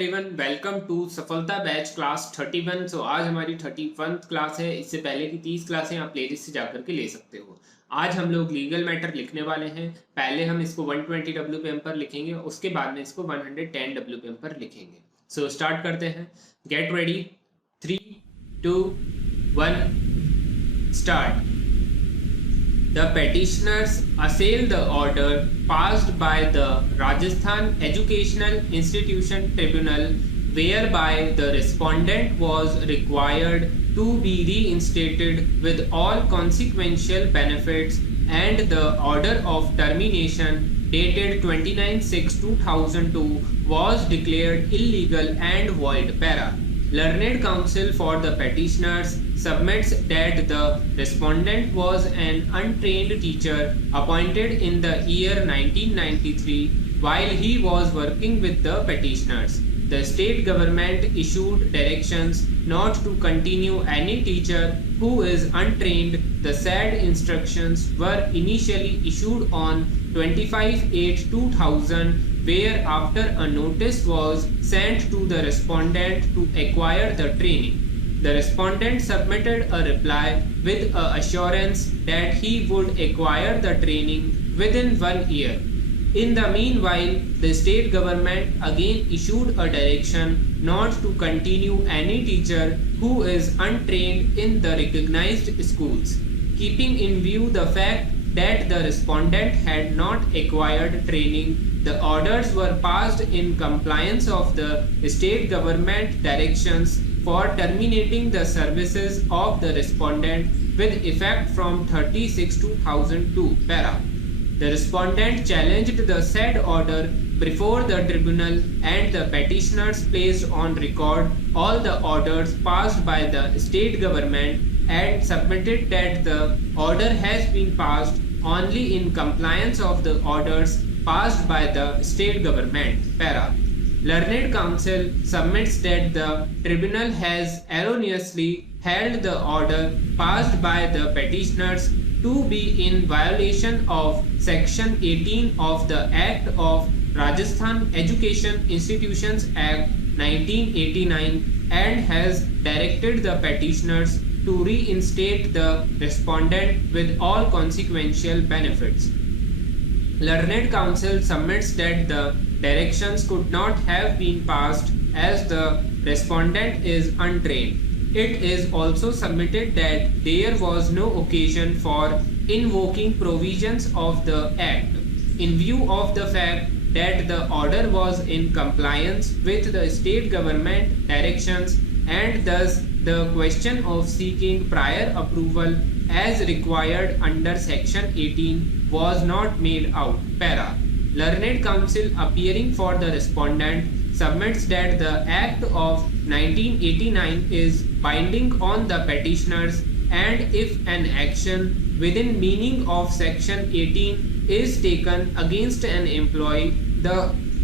Everyone, welcome to सफलता batch class 31। आज हमारी 31st क्लास है। इससे पहले की 30 क्लासें आप प्लेलिस्ट से जाकर के ले सकते हो। आज हम लोग लीगल मैटर लिखने वाले हैं। पहले हम इसको 120 WPM पर लिखेंगे, उसके बाद में इसको 110 WPM पर लिखेंगे। सो स्टार्ट करते हैं। Get ready, 3, 2, 1, start. The petitioners assail the order passed by the Rajasthan Educational Institution Tribunal, whereby the respondent was required to be reinstated with all consequential benefits, and the order of termination dated 29/6/2002 was declared illegal and void. Para. Learned counsel for the petitioners submits that the respondent was an untrained teacher appointed in the year 1993 while he was working with the petitioners. The state government issued directions not to continue any teacher who is untrained. The said instructions were initially issued on 25/8/2000, whereafter a notice was sent to the respondent to acquire the training. The respondent submitted a reply with a assurance that he would acquire the training within 1 year. In the meanwhile, the state government again issued a direction not to continue any teacher who is untrained in the recognized schools. Keeping in view the fact that the respondent had not acquired training, the orders were passed in compliance of the state government directions for terminating the services of the respondent with effect from 30/6/2002. Para. The respondent challenged the said order before the tribunal, and the petitioners placed on record all the orders passed by the state government and submitted that the order has been passed only in compliance of the orders passed by the state government. Para. Learned counsel submits that the tribunal has erroneously held the order passed by the petitioners to be in violation of Section 18 of the Act of Rajasthan Education Institutions Act 1989 and has directed the petitioners to reinstate the respondent with all consequential benefits. Learned counsel submits that the directions could not have been passed as the respondent is untrained. It is also submitted that there was no occasion for invoking provisions of the Act. In view of the fact that the order was in compliance with the state government directions, and thus the question of seeking prior approval as required under Section 18 was not made out. Para. Learned counsel appearing for the respondent submits that the Act of 1989 is binding on the petitioners, and if an action within meaning of Section 18 is taken against an employee, the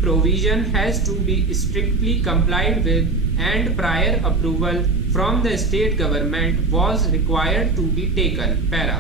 provision has to be strictly complied with, and prior approval from the state government was required to be taken. Para.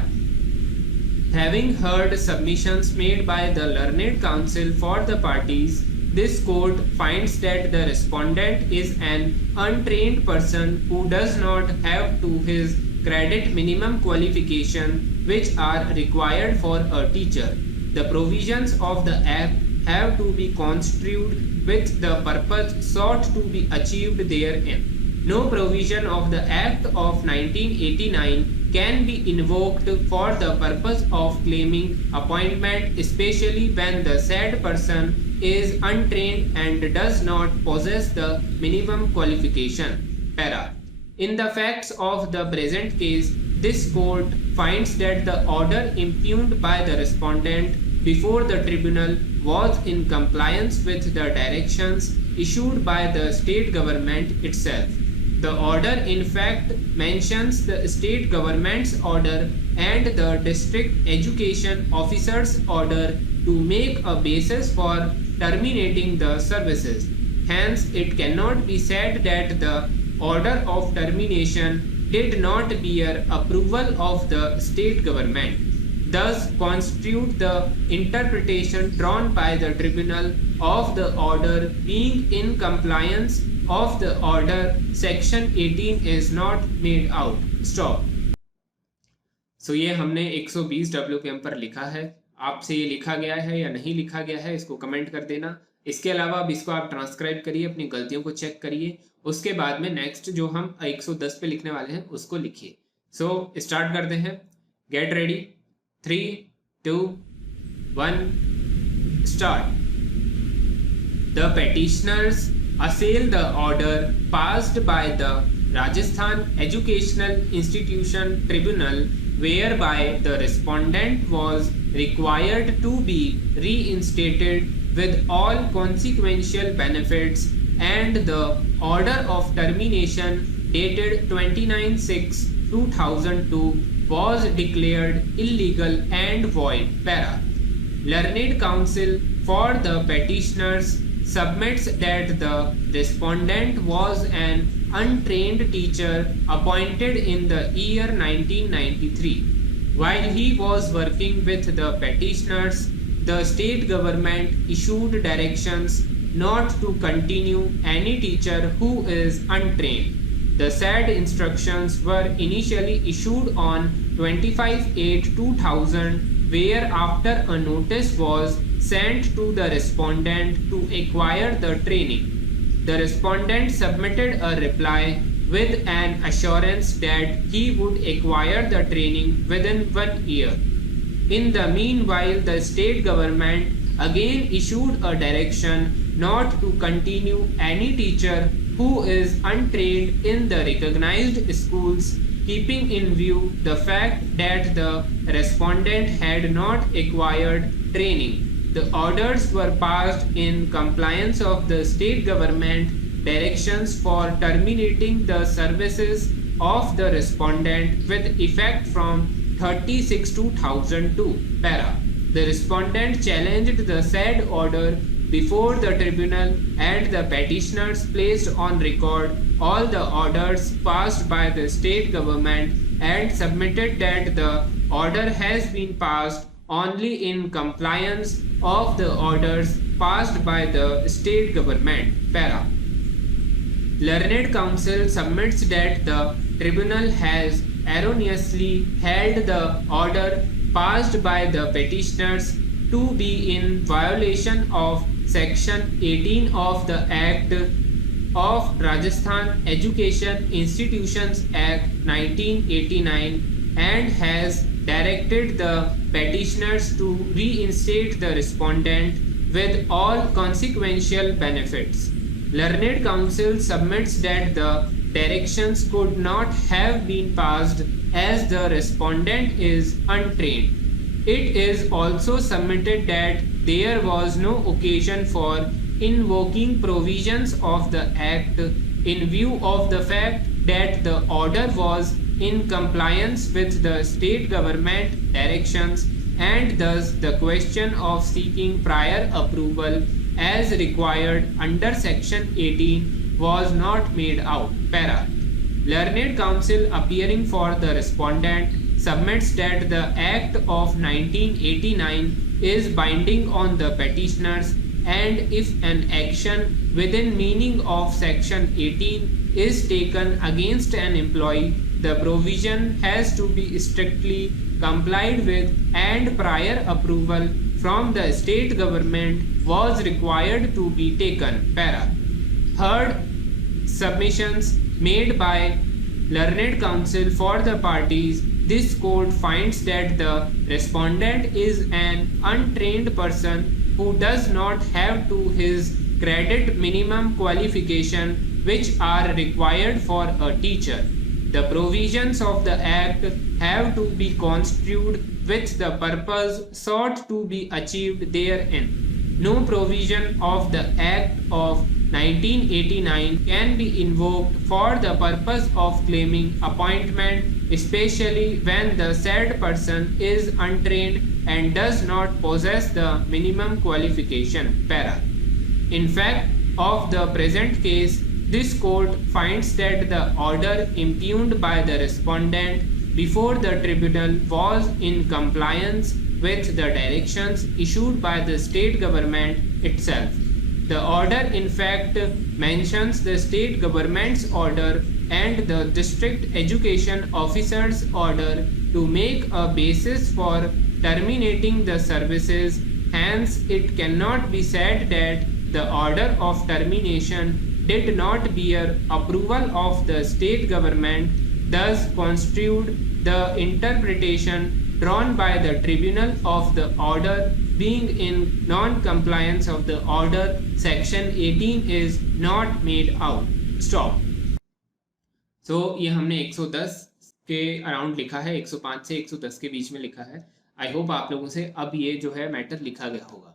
Having heard submissions made by the learned counsel for the parties, this court finds that the respondent is an untrained person who does not have to his credit minimum qualification which are required for a teacher. The provisions of the Act have to be construed with the purpose sought to be achieved therein. No provision of the Act of 1989 can be invoked for the purpose of claiming appointment, especially when the said person is untrained and does not possess the minimum qualification. Para. In the facts of the present case, this court finds that the order impugned by the respondent before the tribunal was in compliance with the directions issued by the state government itself. The order in fact mentions the state government's order and the district education officer's order to make a basis for terminating the services. Hence, it cannot be said that the order of termination did not bear approval of the state government. thus constitute the interpretation drawn by the tribunal of the order being in compliance of the order section 18 is not made out. Stop. So ये हमने 120 WPM पर लिखा है. आपसे ये लिखा गया है या नहीं लिखा गया है इसको कमेंट कर देना. इसके अलावा अब इसको आप ट्रांसक्राइब करिए, अपनी गलतियों को चेक करिए, उसके बाद में नेक्स्ट जो हम 110 पे लिखने वाले हैं उसको लिखिए. सो स्टार्ट करते हैं. Get ready. 3, 2, 1, start. The petitioners assail the order passed by the Rajasthan Educational Institution Tribunal whereby the respondent was required to be reinstated with all consequential benefits, and the order of termination dated 29/6/2002 was declared illegal and void. Para. Learned counsel for the petitioners submits that the respondent was an untrained teacher appointed in the year 1993. While he was working with the petitioners, the state government issued directions not to continue any teacher who is untrained. The said instructions were initially issued on 25/8/2000, whereafter a notice was sent to the respondent to acquire the training. The respondent submitted a reply with an assurance that he would acquire the training within 1 year. In the meanwhile, the state government again issued a direction not to continue any teacher who is untrained in the recognized schools, keeping in view the fact that the respondent had not acquired training. The orders were passed in compliance of the state government directions for terminating the services of the respondent with effect from 30/6/2002. Para. The respondent challenged the said order before the tribunal, and the petitioners placed on record all the orders passed by the state government and submitted that the order has been passed only in compliance of the orders passed by the state government. Para. Learned counsel submits that the tribunal has erroneously held the order passed by the petitioners to be in violation of Section 18 of the Act of Rajasthan Education Institutions Act 1989 and has directed the petitioners to reinstate the respondent with all consequential benefits. Learned counsel submits that the directions could not have been passed as the respondent is untrained. It is also submitted that there was no occasion for invoking provisions of the Act in view of the fact that the order was in compliance with the state government directions, and thus the question of seeking prior approval as required under Section 18 was not made out. Para. Learned counsel appearing for the respondent submits that the Act of 1989 is binding on the petitioners, and if an action within meaning of Section 18 is taken against an employee, the provision has to be strictly complied with, and prior approval from the state government was required to be taken. Para. Third, submissions made by learned counsel for the parties. This court finds that the respondent is an untrained person who does not have to his credit minimum qualification which are required for a teacher. The provisions of the Act have to be construed with the purpose sought to be achieved therein. No provision of the Act of 1989 can be invoked for the purpose of claiming appointment, especially when the said person is untrained and does not possess the minimum qualification. Para. In fact, of the present case, this court finds that the order impugned by the respondent before the tribunal was in compliance with the directions issued by the state government itself. The order in fact mentions the state government's order and the district education officer's order to make a basis for terminating the services. Hence, it cannot be said that the order of termination did not bear approval of the state government, thus constitute the interpretation drawn by the tribunal of the order being in non-compliance of the order. Section 18 is not made out. Stop. So ये हमने 110 के around लिखा है, 105 से 110 के बीच में लिखा है. आई होप आप लोगों से अब ये जो है मैटर लिखा गया होगा.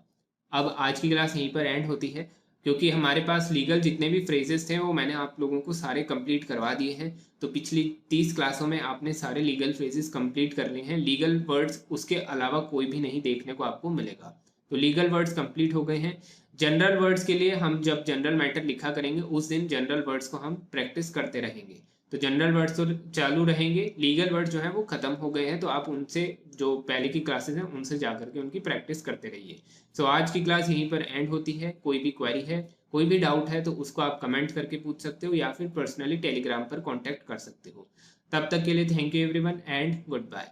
अब आज की क्लास यहीं पर एंड होती है, क्योंकि हमारे पास लीगल जितने भी फ्रेजेस थे वो मैंने आप लोगों को सारे कंप्लीट करवा दिए हैं. तो पिछली 30 क्लासों में आपने सारे लीगल फ्रेजेस कंप्लीट कर लिए हैं. लीगल वर्ड्स उसके अलावा कोई भी नहीं देखने को आपको मिलेगा. तो लीगल वर्ड्स कंप्लीट हो गए हैं. जनरल वर्ड्स के लिए हम जब जनरल मैटर लिखा करेंगे उस दिन जनरल वर्ड्स को हम प्रैक्टिस करते रहेंगे. तो जनरल वर्ड्स तो चालू रहेंगे, लीगल वर्ड्स जो है वो खत्म हो गए हैं. तो आप उनसे जो पहले की क्लासेस हैं उनसे जाकर के उनकी प्रैक्टिस करते रहिए. सो आज की क्लास यहीं पर एंड होती है. कोई भी क्वेरी है, कोई भी डाउट है तो उसको आप कमेंट करके पूछ सकते हो या फिर पर्सनली टेलीग्राम पर कॉन्टैक्ट कर सकते हो. तब तक के लिए thank you everyone and good bye.